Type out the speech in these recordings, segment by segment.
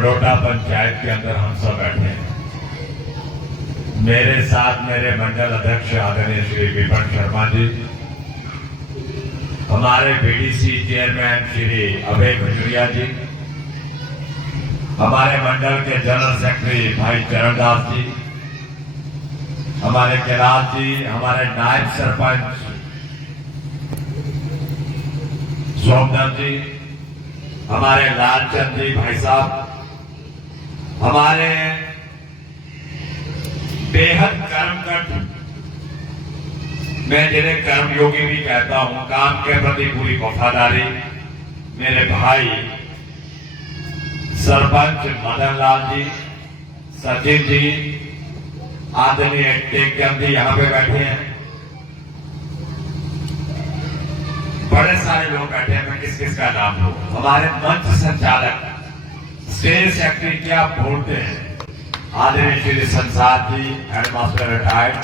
बड़ौदा पंचायत के अंदर हम सब बैठे हैं। मेरे साथ मेरे मंडल अध्यक्ष आदरणीय श्री विपिन शर्मा जी, हमारे बीडीसी चेयरमैन श्री अभय खजुरिया जी, हमारे मंडल के जनरल सेक्रेटरी भाई चरणदास जी, हमारे कैलाश जी, हमारे नायब सरपंच सोमनाथ जी, हमारे लालचंद जी भाई साहब, हमारे बेहद कर्मठ, मैं जिन्हें कर्मयोगी भी कहता हूं, काम के प्रति पूरी वफादारी, मेरे भाई सरपंच मदन लाल जी, सचिन जी, आदरणीय टेकचंद जी यहां पे बैठे हैं, बड़े सारे लोग बैठे हैं, मैं किस किस का नाम लूं। हमारे मंच संचालक स्टेज सेक्रेटरी क्या बोलते हैं आदरणीय श्री संसार जी, हेडमास्टर रिटायर्ड,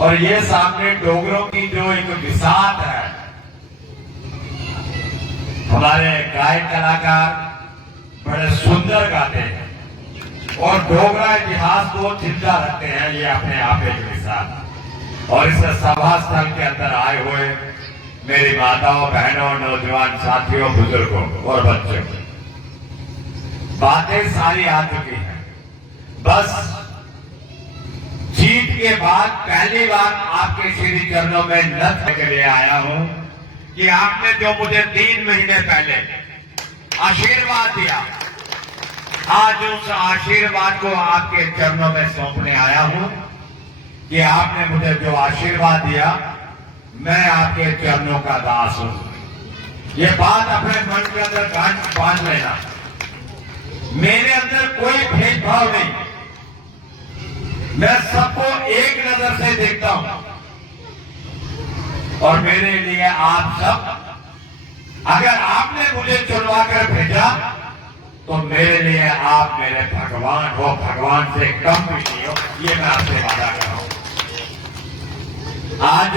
और ये सामने डोगरों की जो एक विसात है, हमारे गायक कलाकार बड़े सुंदर गाते हैं और डोगरा इतिहास को जिंदा रखते हैं, ये अपने आप एक विसात। और इस सभा स्थल के अंदर आए हुए मेरी माताओं, बहनों, नौजवान साथियों, बुजुर्गों और बच्चों, बातें सारी आ चुकी हैं। बस जीत के बाद पहली बार आपके श्री चरणों में नत के लिए आया हूं कि आपने जो मुझे 3 महीने पहले आशीर्वाद दिया, आज उस आशीर्वाद को आपके चरणों में सौंपने आया हूं कि आपने मुझे जो आशीर्वाद दिया, मैं आपके चरणों का दास हूं। ये बात अपने मन के अंदर गांठ बांध लेना, मेरे अंदर कोई भेदभाव नहीं, मैं सबको एक नजर से देखता हूं और मेरे लिए आप सब, अगर आपने मुझे चुनवा कर भेजा तो मेरे लिए आप मेरे भगवान हो, भगवान से कम भी नहीं हो, ये मैं आपसे वादा कर रहा हूं। आज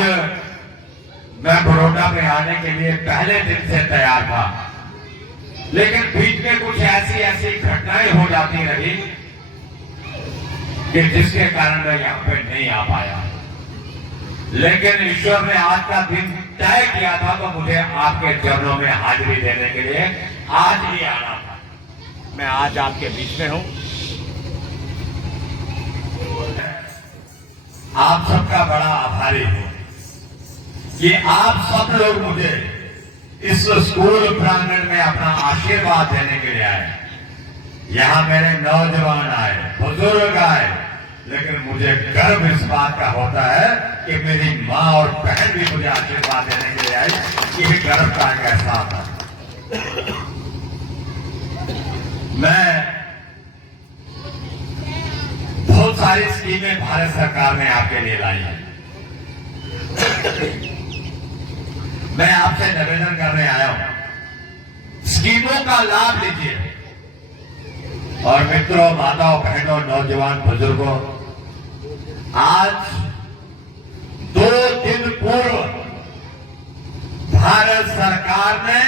मैं बड़ौदा में आने के लिए पहले दिन से तैयार था, लेकिन बीच में कुछ ऐसी घटनाएं हो जाती रही कि जिसके कारण मैं यहां पे नहीं आ पाया। लेकिन ईश्वर ने आज का दिन तय किया था तो मुझे आपके चरणों में हाजिरी देने के लिए आज ही आना था। मैं आज आपके बीच में हूं। आप सबका बड़ा आभारी हूं कि आप सब लोग मुझे इस स्कूल प्रांगण में अपना आशीर्वाद देने के लिए आए। यहां मेरे नौजवान आए, बुजुर्ग आए, लेकिन मुझे गर्व इस बात का होता है कि मेरी मां और बहन भी मुझे आशीर्वाद देने के लिए आई। ये गर्व का एक एहसास है। मैं बहुत सारी स्कीमें भारत सरकार ने आपके लिए लाई है। मैं आपसे निवेदन करने आया हूं, स्कीमों का लाभ लीजिए। और मित्रों, माताओं, बहनों, नौजवान, बुजुर्गों, आज 2 दिन पूर्व भारत सरकार ने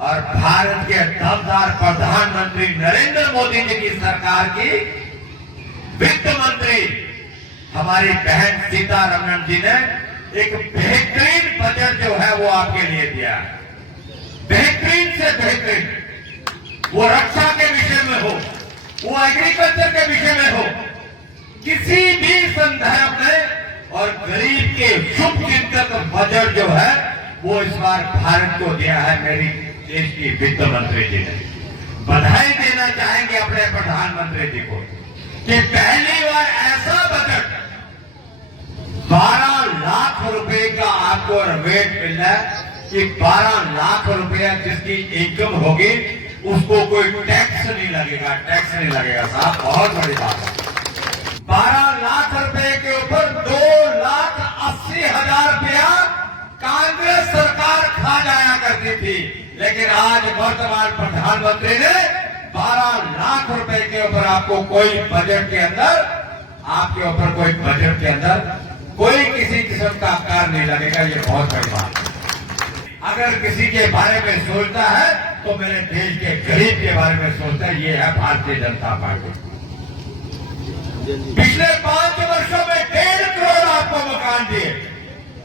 और भारत के दमदार प्रधानमंत्री नरेंद्र मोदी जी की सरकार की वित्त मंत्री हमारी बहन सीतारमण जी ने एक बेहतरीन बजट जो है वो आपके लिए दिया है। बेहतरीन से बेहतरीन, वो रक्षा के विषय में हो, वो एग्रीकल्चर के विषय में हो, किसी भी संदर्भ में, और गरीब के शुभ चिंतक बजट जो है वो इस बार भारत को दिया है मेरी देश की वित्त मंत्री जी ने। बधाई देना चाहेंगे अपने प्रधानमंत्री जी को कि पहली बार ऐसा बजट 12 लाख रुपए का आपको रेट मिल रहा है कि 12 लाख रुपया जिसकी इनकम होगी उसको कोई टैक्स नहीं लगेगा। टैक्स नहीं लगेगा साहब, बहुत बड़ी बात है। 12 लाख रुपए के ऊपर 2,80,000 रुपया कांग्रेस सरकार खा जाया करती थी, लेकिन आज वर्तमान प्रधानमंत्री ने 12 लाख रुपए के ऊपर आपको कोई बजट के अंदर, आपके ऊपर कोई बजट के अंदर कोई किसी किस्म का कर नहीं लगेगा। ये बहुत बड़ी बात है। अगर किसी के बारे में सोचता है तो मेरे देश के गरीब के बारे में सोचता है। ये है भारतीय जनता पार्टी। पिछले 5 वर्षों में 1.5 करोड़ आपको मकान दिए।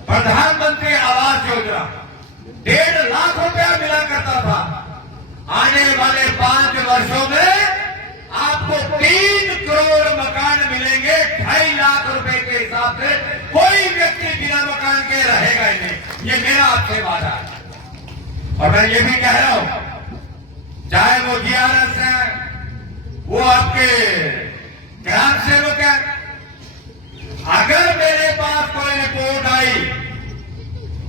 प्रधानमंत्री आवास योजना 1.5 लाख रुपया मिला करता था। आने वाले 5 वर्षों में आपको 3 करोड़ मकान मिलेंगे। 2.5 लाख रुपए के हिसाब से कोई व्यक्ति बिना मकान के रहेगा ही नहीं। ये मेरा आपसे वादा है। और मैं ये भी कह रहा हूं, चाहे वो GRS है, वो आपके ग्राम सेवक है, अगर मेरे पास कोई रिपोर्ट आई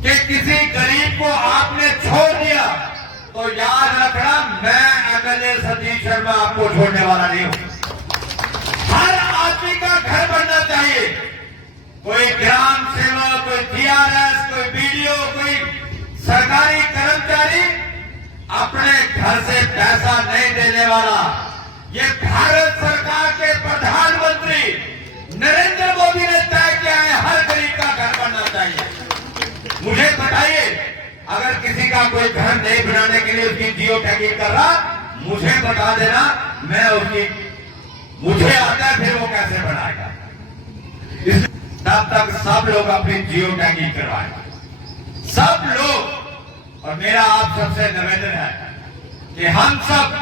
कि किसी गरीब को आपने छोड़ दिया, तो याद रखना, मैं MLA सतीश शर्मा आपको छोड़ने वाला नहीं हूं। हर आदमी का घर बनना चाहिए। कोई ग्राम सेवक, कोई GRS, कोई BDO, कोई सरकारी कर्मचारी अपने घर से पैसा नहीं देने वाला। ये भारत सरकार के प्रधानमंत्री नरेंद्र मोदी ने तय किया है, हर गरीब का घर बनना चाहिए। मुझे बताइए, अगर किसी का कोई घर नहीं बनाने के लिए उसकी जियो टैगिंग कर रहा, मुझे बता देना, मैं मुझे आता है फिर वो कैसे बनाएगा। तब तक सब लोग अपनी जियो टैगिंग करवाएं, सब लोग। और मेरा आप सबसे निवेदन है कि हम सब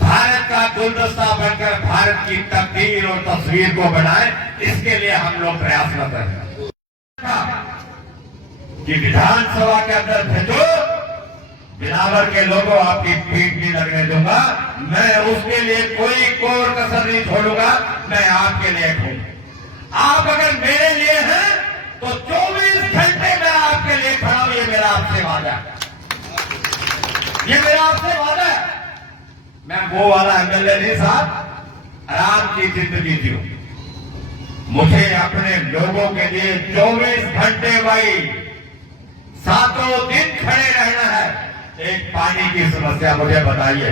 भारत का गुलदस्ता बनकर भारत की तकदीर और तस्वीर को बनाएं। इसके लिए हम लोग प्रयासरत हैं कि विधानसभा के अंदर भेजो, बिलावर के लोगों आपकी पीठ नहीं लगने दूंगा। मैं उसके लिए कोई कोर कसर नहीं छोड़ूंगा। मैं आपके लिए हूं। आप अगर मेरे लिए हैं तो 24 घंटे मैं आपके लिए खड़ा हूं। ये मेरा आपसे वादा है, ये मेरा आपसे वादा है। मैं वो वाला MLA नहीं साहब, आराम की जिंदगी जीऊं। मुझे अपने लोगों के लिए 24 घंटे भाई 7 दिन खड़े रहना है। एक पानी की समस्या मुझे बताइए,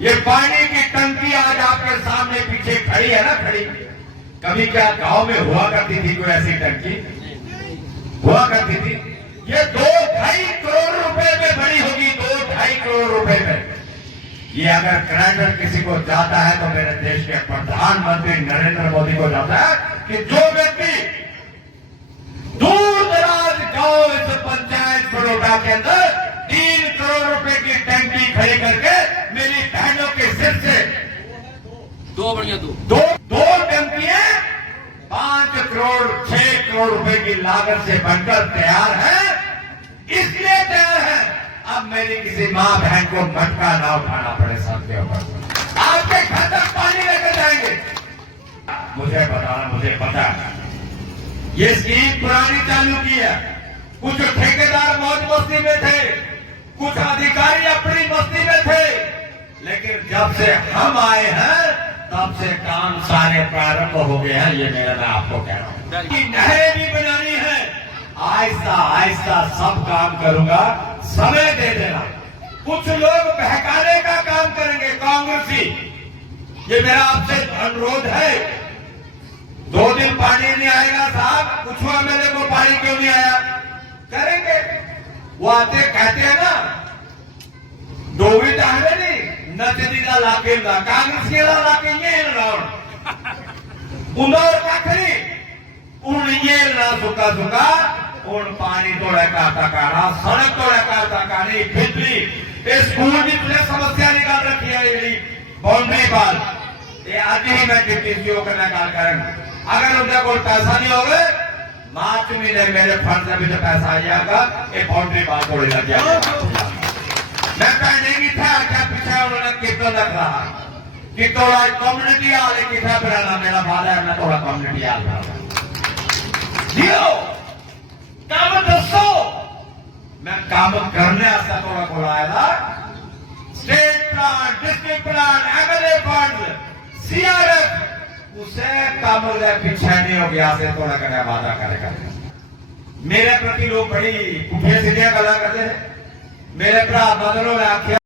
ये पानी की टंकी आज आपके सामने पीछे खड़ी है ना, खड़ी। कभी क्या गांव में हुआ करती थी कोई ऐसी टंकी? हुआ करती थी? ये 2-2.5 करोड़ रुपए में बनी होगी, 2-2.5 करोड़ रुपए में। ये अगर क्रेडिट किसी को जाता है तो मेरे देश के प्रधानमंत्री नरेंद्र मोदी को जाता है कि जो व्यक्ति दूर दराज गांव इस पंचायत बड़ौदा के अंदर 3 करोड़ रुपए की टंकी खड़ी करके मेरी बहनों के सिर से दो टंकियां 5 करोड़ 6 करोड़ रुपए की लागत से बनकर तैयार है। इसलिए तैयार है, अब मेरी किसी मां बहन को मटका ना उठाना पड़े सर के ऊपर। आपके घर तक पानी लेकर जाएंगे। मुझे बताना, मुझे पता है ये स्कीम पुरानी चालू की है। कुछ ठेकेदार मौज मस्ती में थे, कुछ अधिकारी अपनी मस्ती में थे, लेकिन जब से हम आए हैं तब से काम सारे प्रारंभ हो गए हैं। ये मेरा मैं आपको कह रहा हूं कि नहरें भी बनानी है। आहिस्ता आहिस्ता सब काम करूंगा, समय दे देना। कुछ लोग बहकाने का काम करेंगे, कांग्रेसी। ये मेरा आपसे अनुरोध है, 2 दिन पानी नहीं आएगा साहब, पूछो मेरे को पानी क्यों नहीं आया, करेंगे। वो आते कहते हैं ना, दोवी चाहे नहीं नचदीदा लाके कांग्रेस के लाके ये उंदौर का खरी उन ये ना सुखा सुखा उन पानी तोड़े का तकाना, सड़क तोड़े का तकानी, बिजली, स्कूल भी तुझे समस्या निकाल रखी है। ये बाउंड्री बाल ये आज ही मैं डिप्टी सीओ का निकाल करेंगे। अगर उनका कोई पैसा नहीं होगा, मार्च महीने मेरे फंड से भी तो पैसा आ जाएगा। ये बाउंड्री बाल तोड़े लग जाएगा। मैं कहने था क्या पीछे उन्होंने कितना लग रहा कि थोड़ा कम्युनिटी आले कितना बनाना, मेरा वादा है मैं थोड़ा कम्युनिटी आल दियो काम दसो। मैं काम करने आस्ता थोड़ा बोलाया था। State plan, district plan, MLA fund, CRF उसे काम पीछे नहीं हो गया से थोड़ा करने वादा करेगा। मेरे प्रति लोग बड़ी पुठिया सीधियां गला करते हैं। मेरे भरा बदलों ने आख्या